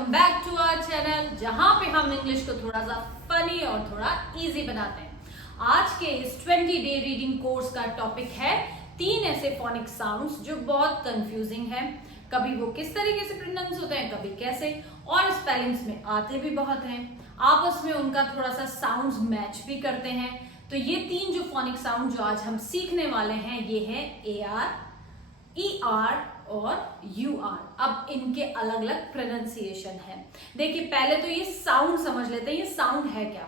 Welcome back to our channel जहां पे हम इंग्लिश को थोड़ा सा फनी और थोड़ा इजी बनाते हैं। आज के इस 20 डे रीडिंग कोर्स का टॉपिक है 3 ऐसे फोनिक साउंड्स जो बहुत कंफ्यूजिंग है। कभी वो किस तरीके से प्रोनाउंस होते हैं, कभी कैसे, और स्पेलिंग्स में आते भी बहुत हैं। आपस में उनका थोड़ा सा साउंड्स मैच भी करते हैं। तो ये 3 जो फोनिक साउंड जो आज हम सीखने वाले हैं ये है AR, ER और UR। अब इनके अलग अलग प्रोनाउंसिएशन है। देखिए पहले तो ये साउंड समझ लेते हैं, ये साउंड है क्या।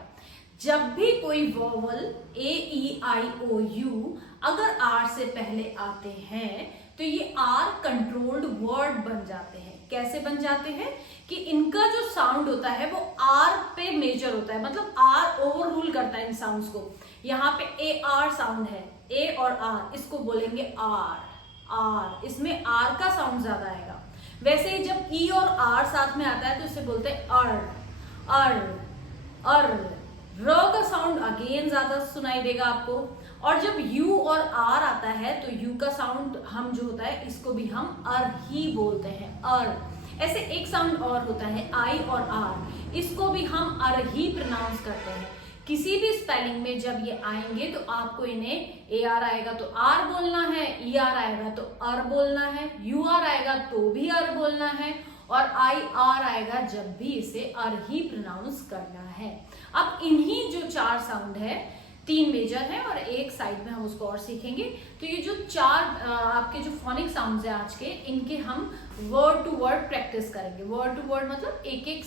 जब भी कोई वोवल AEIOU अगर R से पहले आते हैं तो ये R कंट्रोल्ड वर्ड बन जाते हैं। कैसे बन जाते हैं कि इनका जो साउंड होता है वो R पे मेजर होता है, मतलब R ओवर रूल करता है इन साउंड्स को। यहाँ पे AR साउंड है, A और R, इसको बोलेंगे R। इसमें R का साउंड ज्यादा आएगा। वैसे ही जब E और R साथ में आता है तो इसे बोलते हैं अर। र का साउंड अगेन ज्यादा सुनाई देगा आपको। और जब U और R आता है तो U का साउंड हम जो होता है इसको भी हम अर ही बोलते हैं, अर। ऐसे एक साउंड और होता है I और R, इसको भी हम अर ही प्रोनाउंस करते हैं। किसी भी स्पेलिंग में जब ये आएंगे तो आपको इन्हें AR आएगा तो R बोलना है, ER आएगा तो अर बोलना है, UR आएगा तो भी अर बोलना है, और IR आएगा जब भी इसे अर ही प्रोनाउंस करना है। अब इन्हीं जो 4 साउंड है, 3 मेजर है और एक साइड में हम उसको और सीखेंगे। तो ये जो 4 आपके जो फोनिक साउंड्स है आज के, इनके हम वर्ड टू वर्ड प्रैक्टिस करेंगे। वर्ड टू वर्ड मतलब एक एक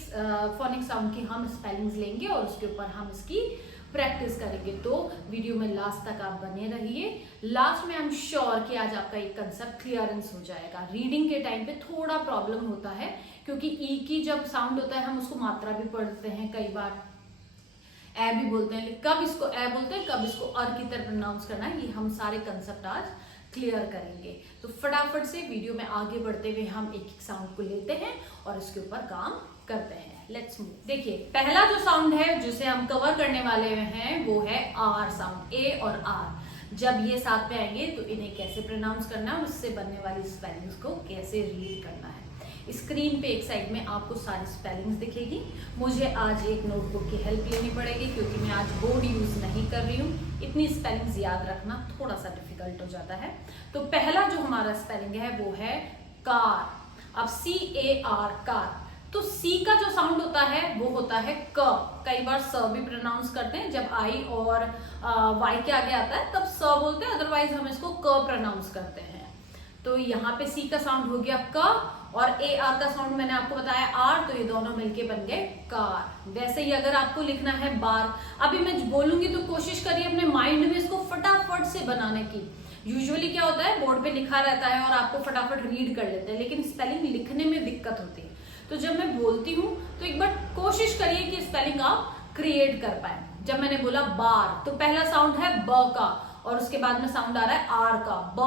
फोनिक साउंड की हम स्पेलिंग्स लेंगे और उसके ऊपर हम इसकी प्रैक्टिस करेंगे। तो वीडियो में लास्ट तक आप बने रहिए। लास्ट में आई एम श्योर कि आज आपका एक कंसेप्ट क्लियरेंस हो जाएगा। रीडिंग के टाइम पे थोड़ा प्रॉब्लम होता है क्योंकि ई की जब साउंड होता है हम उसको मात्रा भी पढ़ते हैं, कई बार ए भी बोलते हैं, कब इसको ए बोलते हैं, कब इसको अर की तरह प्रोनाउंस करना है, ये हम सारे कंसेप्ट आज क्लियर करेंगे। तो फटाफट से वीडियो में आगे बढ़ते हुए हम एक एक साउंड को लेते हैं और इसके ऊपर काम करते हैं। Let's move. देखिए पहला जो साउंड है जिसे हम कवर करने वाले हैं वो है आर साउंड, ए और आर। जब ये साथ में आएंगे तो इन्हें कैसे प्रोनाउंस करना है, उससे बनने वाली स्पेलिंग्स को कैसे रीड करना है। स्क्रीन पे एक साइड में आपको सारी स्पेलिंग्स दिखेगी। मुझे आज एक नोटबुक की हेल्प लेनी पड़ेगी क्योंकि मैं आज बोर्ड यूज नहीं कर रही हूँ। इतनी स्पेलिंग्स याद रखना थोड़ा सा डिफिकल्ट हो जाता है। तो पहला जो हमारा स्पेलिंग है वो है कार। अब CAR, कार। तो C का जो साउंड होता है वो होता है क। कई बार स भी प्रोनाउंस करते हैं, जब I और Y के आगे आता है तब स बोलते हैं, अदरवाइज हम इसको क प्रोनाउंस करते हैं। तो यहाँ पे C का साउंड हो गया क और AR का साउंड मैंने आपको बताया R, तो ये दोनों मिलके बन गए कार। वैसे ही अगर आपको लिखना है बार, अभी मैं बोलूंगी तो कोशिश करिए अपने माइंड में इसको फटाफट से बनाने की। यूजुअली क्या होता है बोर्ड पे लिखा रहता है और आपको फटाफट रीड कर लेते हैं, लेकिन स्पेलिंग लिखने में दिक्कत होती है। तो जब मैं बोलती हूँ तो एक बार कोशिश करिए कि स्पेलिंग आप क्रिएट कर पाए। जब मैंने बोला बार तो पहला साउंड है ब का और उसके बाद में साउंड आ रहा है आर का, ब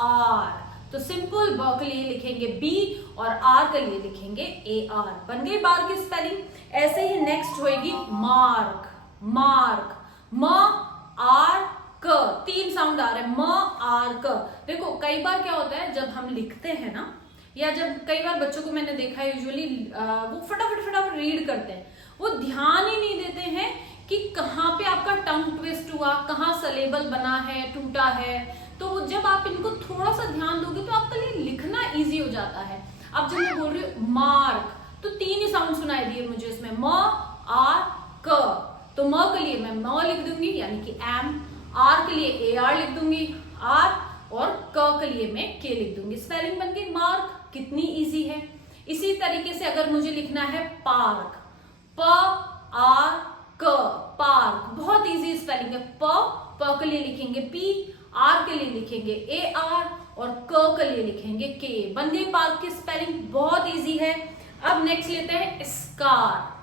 आर। तो सिंपल ब के लिए लिखेंगे B और R के लिए लिखेंगे AR। बन गई बार की स्पेलिंग। ऐसे ही नेक्स्ट होएगी मार्क, मार्क, म आर क। 3 साउंड आ रहे हैं, म आर क। देखो कई बार क्या होता है जब हम लिखते हैं ना, या जब कई बार बच्चों को मैंने देखा है यूजुअली वो फटाफट रीड करते हैं, वो ध्यान ही नहीं देते हैं कि कहाँ पे आपका टंग ट्विस्ट हुआ, कहाँ सलेबल बना है, टूटा है। तो जब आप इनको थोड़ा सा ध्यान दोगे तो आपके लिए लिखना इजी हो जाता है। अब जब मैं बोल रही हूँ मार्क तो 3 ही साउंड सुनाई दिए मुझे इसमें, म आर क। तो म के लिए मैं म लिख दूंगी यानी कि एम, आर के लिए AR लिख दूंगी आर, और क के लिए मैं के लिख दूंगी। स्पेलिंग बन गई मार्क। कितनी इजी है। इसी तरीके से अगर मुझे लिखना है पार्क, प आर क, पार्क, बहुत इजी स्पेलिंग है। प के लिए लिखेंगे P, R के लिए लिखेंगे AR और क के लिए लिखेंगे K। बन गई पार्क की स्पेलिंग, बहुत इजी है। अब नेक्स्ट लेते हैं स्कार।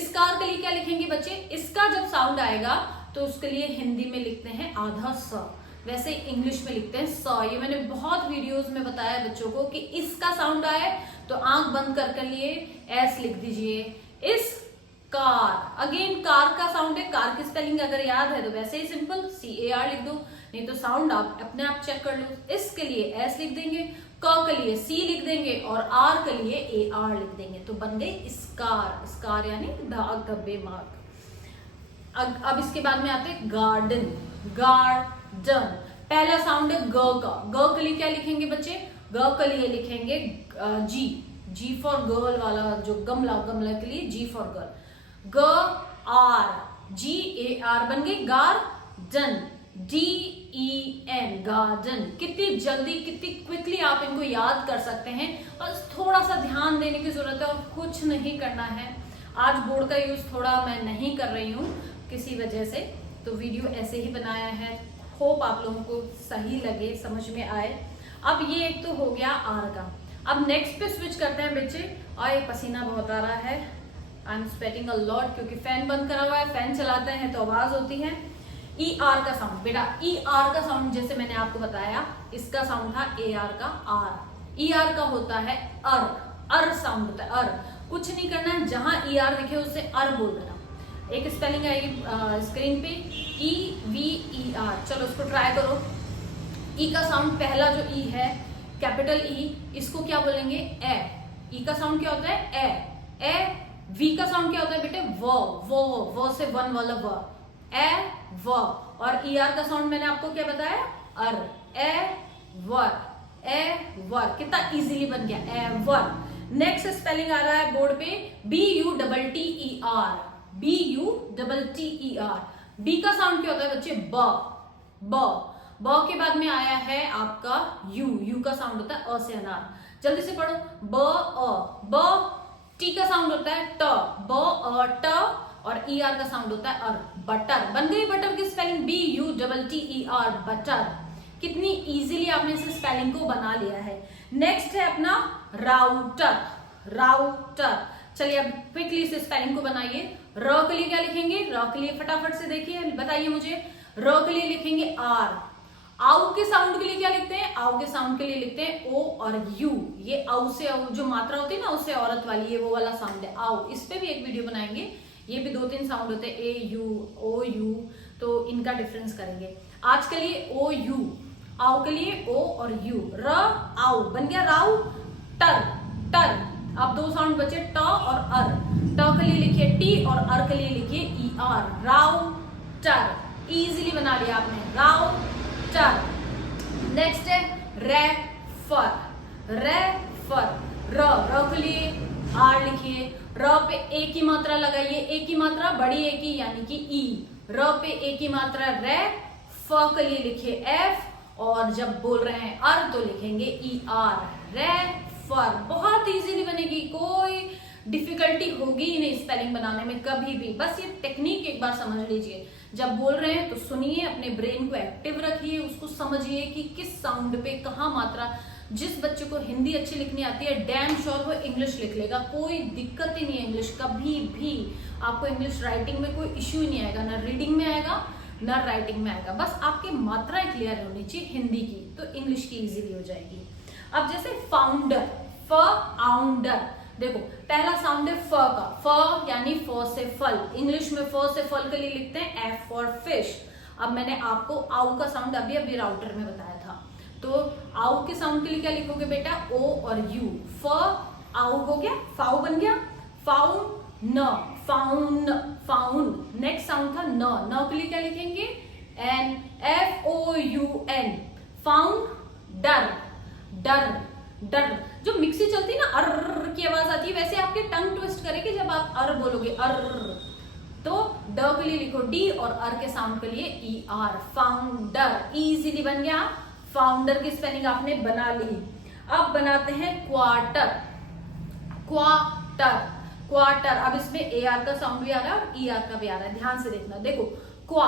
स्कार के लिए क्या लिखेंगे बच्चे, इसका जब साउंड आएगा तो उसके लिए हिंदी में लिखते हैं आधा स, वैसे इंग्लिश में लिखते हैं स। ये मैंने बहुत वीडियोस में बताया बच्चों को कि इसका साउंड आए तो आंख बंद कर लिए एस लिख दीजिए। इस कार, अगेन कार का साउंड है। कार की स्पेलिंग अगर याद है तो वैसे ही सिंपल CAR लिख दो, नहीं तो साउंड आप अपने आप चेक कर लो। इसके लिए एस लिख देंगे। क के लिए सी लिख देंगे और आर के लिए ए आर लिख देंगे, तो बन गई स्कार। स्कार यानी दाग धब्बे मार्क। अब इसके बाद में आते हैं गार्डन। गार्डन पहला साउंड है ग का। ग के लिए क्या लिखेंगे बच्चे? ग के लिए लिखेंगे जी। जी फॉर गर्ल वाला जो गमला, गमला के लिए जी फॉर गर्ल। ग आर, जी ए आर बन गई गार्डन। DEN garden. कितनी जल्दी, कितनी क्विकली आप इनको याद कर सकते हैं। बस थोड़ा सा ध्यान देने की जरूरत है और कुछ नहीं करना है। आज बोर्ड का यूज थोड़ा मैं नहीं कर रही हूँ किसी वजह से, तो वीडियो ऐसे ही बनाया है। होप आप लोगों को सही लगे, समझ में आए। अब ये एक तो हो गया आर का। अब नेक्स्ट पे स्विच करते हैं बच्चे। और पसीना बहुत आ रहा है, I am sweating a lot, क्योंकि फैन बंद करा हुआ है। फैन चलाते हैं तो आवाज होती है। ई आर का साउंड बेटा, ई आर का साउंड जैसे मैंने आपको बताया, इसका साउंड था ए आर का आर। ई आर का होता है अर। अर साउंड होता है, अर। कुछ नहीं करना है, जहां ई आर दिखे उससे अर बोल देना। एक स्पेलिंग आएगी स्क्रीन पे, EVER। चलो उसको ट्राई करो। ई का साउंड पहला जो ई है, कैपिटल ई, इसको क्या बोलेंगे? ए। ई का साउंड क्या होता है? ए। वी का साउंड क्या होता है बेटे? वो से वन वाला व, ए व। और ई आर का साउंड मैंने आपको क्या बताया? अर। ए वर, ए वर। कितना इजीली बन गया, ए वर। नेक्स्ट स्पेलिंग आ रहा है बोर्ड पे, BUTTER। BUTTER। बी का साउंड क्या होता है बच्चे? ब। ब के बाद में आया है आपका यू। यू का साउंड होता है अ से अनार। जल्दी से पढ़ो, ब अ। ब। टी का साउंड होता है ट, ब अ ट। और ई आर का साउंड होता है अर। बटर। बन गई बटर की स्पेलिंग, BUTTER, बटर। कितनी इजीली आपने इस स्पेलिंग को बना लिया है। नेक्स्ट है अपना राउटर। राउटर। चलिए अब क्विकली इस स्पेलिंग को बनाइए। र के लिए क्या लिखेंगे? र के लिए फटाफट से देखिए, बताइए मुझे। र के लिए लिखेंगे आर। आउ के साउंड के लिए क्या लिखते हैं? आउ के साउंड के लिए लिखते हैं ओ और यू। ये आउ से जो मात्रा होती है ना, उससे औरत वाली, ये वो वाला साउंड है आउ। इस पे भी एक वीडियो बनाएंगे। ये भी 2-3 साउंड होते हैं, ए यू, ओ यू, तो इनका डिफरेंस करेंगे। आज के लिए ओ यू। आउ के लिए ओ और यू। र आउ बन गया राउ टर। टर। अब 2 साउंड बचे, ट और अर। ट के लिए लिखिए टी और अर के लिए लिखिए ई आर। राउ टर। इजीली बना लिया आपने, राउ टर। नेक्स्ट है रेफर। रेफर। र के लिए आर लिखिए। र पे ए की मात्रा लगाइए, ए की मात्रा बड़ी ए की यानी कि ई। र पे ए की मात्रा रे। फ के लिए लिखिए एफ, और जब बोल रहे हैं अर तो लिखेंगे ई आर। रेफर। बहुत इजीली बनेगी, कोई डिफिकल्टी होगी ही नहीं स्पेलिंग बनाने में कभी भी। बस ये टेक्निक एक बार समझ लीजिए। जब बोल रहे हैं तो सुनिए, अपने ब्रेन को एक्टिव रखिए, उसको समझिए कि किस साउंड पे कहाँ मात्रा। जिस बच्चे को हिंदी अच्छी लिखनी आती है, डैम श्योर वो इंग्लिश लिख लेगा, कोई दिक्कत ही नहीं है। इंग्लिश कभी भी आपको इंग्लिश राइटिंग में कोई इश्यू ही नहीं आएगा, ना रीडिंग में आएगा ना राइटिंग में आएगा। बस आपकी मात्राएं क्लियर होनी चाहिए हिंदी की, तो इंग्लिश की इजीली हो जाएगी। अब जैसे फाउंडर, फाउंडर, देखो पहला साउंड है फ का। फ यानी फ से फल। इंग्लिश में फ से फल के लिए लिखते हैं एफ फॉर फिश। अब मैंने आपको आउ का साउंड अभी राउटर में बताया था, तो आउ के साउंड के लिए क्या लिखोगे बेटा? ओ और यू। फ आउ हो गया, फाउ बन गया। फाउन न, फाउन, फाउन। नेक्स्ट साउंड था न। न के लिए क्या लिखेंगे? N, FOUN। फाउंड डर। डर। डर। जो मिक्सी चलती है ना, अर की आवाज आती है, वैसे आपके टंग ट्विस्ट करेगी जब आप अर बोलोगे, अर। तो ड के लिए लिखो डी और अर के साउंड के लिए ई आर। फाउंडर। इजीली बन गया। फाउंडर की स्पेलिंग आपने बना ली। अब बनाते हैं क्वार्टर। क्वार्टर। क्वार्टर। अब इसमें ए आर का साउंड भी आ रहा है और ई आर का भी आ रहा है, ध्यान से देखना। देखो क्वा,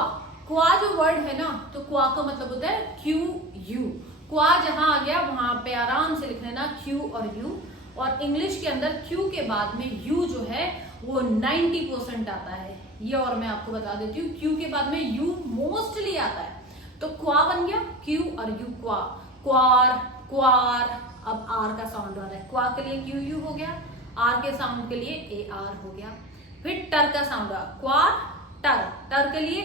क्वा जो वर्ड है ना, तो क्वा का मतलब होता है QU। क्वा जहां आ गया वहां पे आराम से लिख लेना Q और U। और इंग्लिश के अंदर Q के बाद में U जो है वो 90% आता है। ये और मैं आपको बता देती हूँ, Q के बाद में U मोस्टली आता है। तो क्वा बन गया, Q और U, क्वा। क्वार, क्वार। अब आर का साउंड आ रहा है, क्वा के लिए QU हो गया, आर के साउंड के लिए AR हो गया। फिर टर का साउंड आ, क्वार टर। टर के लिए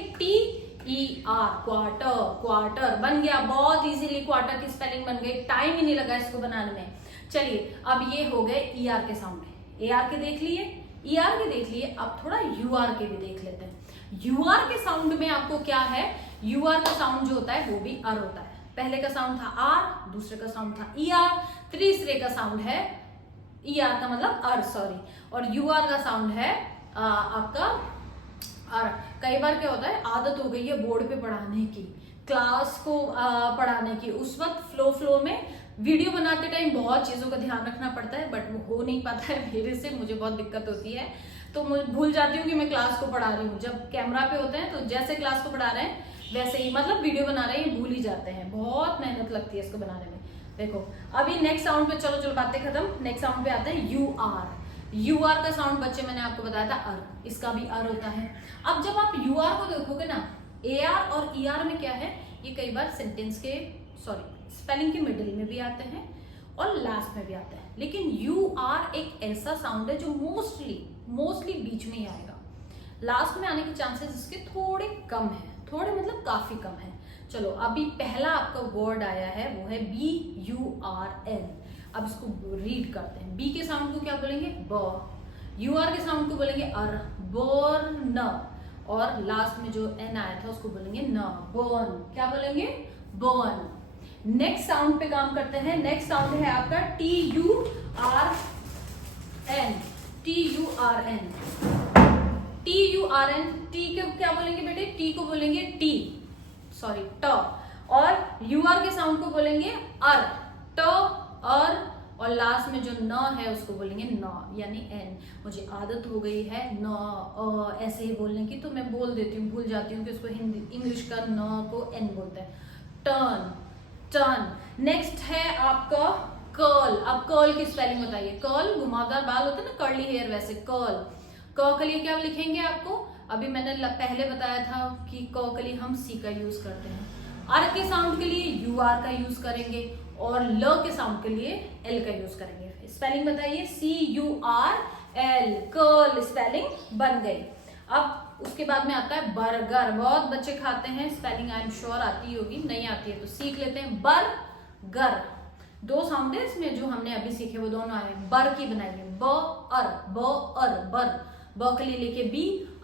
ER, क्वार्टर, क्वार्टर बन गया, बहुत इजीली क्वार्टर की स्पेलिंग बन गई, टाइम ही नहीं लगा इसको बनाने में। चलिए अब ये हो गए ER के साउंड, AR के देख लिए, ER के देख लिए, अब थोड़ा UR के भी देख लेते हैं। UR के साउंड में आपको क्या है, UR का साउंड जो होता है वो भी अर होता है। पहले का साउंड था आर, दूसरे का साउंड था ER, तीसरे का साउंड है ER का मतलब अर, सॉरी, और UR का साउंड है आपका अर। कई बार क्या होता है, आदत हो गई है बोर्ड पे पढ़ाने की, क्लास को पढ़ाने की, उस वक्त फ्लो में वीडियो बनाते टाइम बहुत चीजों का ध्यान रखना पड़ता है, बट वो हो नहीं पाता है मेरे से, मुझे बहुत दिक्कत होती है, तो मैं भूल जाती हूँ कि मैं क्लास को पढ़ा रही हूँ। जब कैमरा पे होते हैं तो जैसे क्लास को पढ़ा रहे हैं वैसे ही, मतलब वीडियो बना रहे हैं, भूल ही जाते हैं, बहुत मेहनत लगती है इसको बनाने में। देखो अभी नेक्स्ट साउंड पे, चलो बातें खत्म, नेक्स्ट साउंड पे आते हैं UR। UR का साउंड बच्चे मैंने आपको बताया था अर, इसका भी अर होता है। अब जब आप UR को देखोगे ना, AR और ER में क्या है, ये कई बार सेंटेंस के स्पेलिंग के मिडिल में भी आते हैं और लास्ट में भी आते हैं, लेकिन UR एक ऐसा साउंड है जो मोस्टली बीच में ही आएगा, लास्ट में आने के चांसेस इसके थोड़े कम है, थोड़े मतलब काफी कम है। चलो अभी पहला आपका वर्ड आया है वो है BURN। अब इसको रीड करते हैं। B के साउंड को क्या बोलेंगे, ब, UR के साउंड को बोलेंगे अर, बर्न, और लास्ट में जो N आया था उसको बोलेंगे न, बर्न। क्या बोलेंगे, बर्न। नेक्स्ट साउंड पे काम करते हैं। नेक्स्ट साउंड है आपका TURN। टी को क्या बोलेंगे बेटे, टी को बोलेंगे ट, और UR के साउंड को बोलेंगे अर, ट, अर, और लास्ट में जो न है उसको बोलेंगे न, यानी एन। मुझे आदत हो गई है न ऐसे ही बोलने की, तो मैं बोल देती हूँ, भूल जाती हूँ कि उसको हिंदी इंग्लिश का न को एन बोलते हैं। टर्न। नेक्स्ट है आपका कर्ल। अब कर्ल की स्पेलिंग बताइए। कर्ल घुमावदार बाल होते हैं ना, कर्ली हेयर, वैसे कर्ल। क के लिए क्या लिखेंगे आपको, अभी मैंने पहले बताया था कि क के लिए हम C का यूज करते हैं। R के साउंड के लिए UR का यूज करेंगे, और ल के साउंड के लिए L का यूज करेंगे। स्पेलिंग बताइए, CURL, कर्ल स्पेलिंग बन गई। अब उसके बाद में आता है बर्गर। बहुत बच्चे खाते हैं, स्पेलिंग आई एम श्योर आती होगी, नहीं आती है तो सीख लेते हैं। बर्गर, दो साउंड है इसमें जो हमने अभी सीखे, वो दोनों आए। बर की बनाइए, बर। ब के लिए लिखिए B,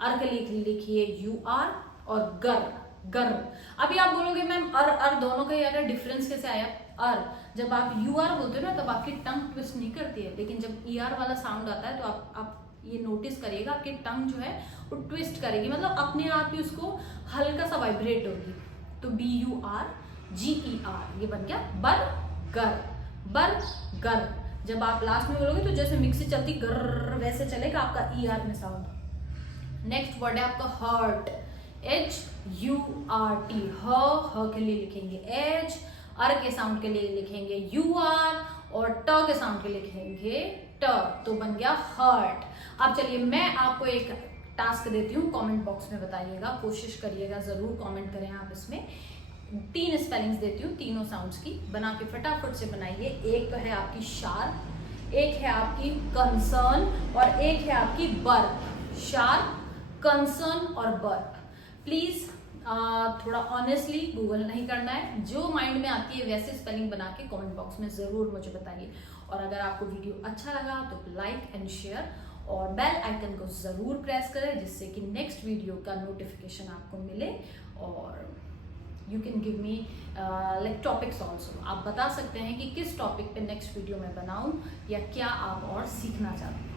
अर के लिए लिखिए UR, और गर। अभी आप बोलोगे मैम अर दोनों का यार डिफरेंस कैसे आया। अर जब आप UR बोलते हो ना तब आपकी टंग ट्विस्ट नहीं करती है, लेकिन जब ER वाला साउंड आता है तो आप ये नोटिस करिएगा, आपकी टंग जो है वो ट्विस्ट करेगी, मतलब अपने आप ही उसको हल्का सा वाइब्रेट होगी। तो BURGER ये बन गया बर्गर। जब आप लास्ट में बोलोगे तो जैसे मिक्सी चलती गर वैसे चलेगा आपका ER में साउंड। नेक्स्ट वर्ड है आपका हर्ट, HURT। ह के लिए लिखेंगे H, अर के साउंड के लिए लिखेंगे UR, और ट के साउंड के लिए लिखेंगे ट, तो बन गया हर्ट। अब चलिए मैं आपको एक टास्क देती हूँ, कमेंट बॉक्स में बताइएगा, कोशिश करिएगा, जरूर कमेंट करें आप। इसमें 3 स्पेलिंग्स देती हूँ, तीनों साउंड्स की, बना के फटाफट से बनाइए। एक तो है आपकी शार्प, एक है आपकी कंसर्न, और एक है आपकी बर्क। शार्प, कंसर्न और बर्क। प्लीज थोड़ा ऑनेस्टली गूगल नहीं करना है, जो माइंड में आती है वैसे स्पेलिंग बना के कमेंट बॉक्स में जरूर मुझे बताइए। और अगर आपको वीडियो अच्छा लगा तो लाइक एंड शेयर, और बेल आइकन को जरूर प्रेस करें, जिससे कि नेक्स्ट वीडियो का नोटिफिकेशन आपको मिले। और you can give me like topics also, आप बता सकते हैं कि किस टॉपिक पे नेक्स्ट वीडियो में बनाऊं, या क्या आप और सीखना चाहते हैं।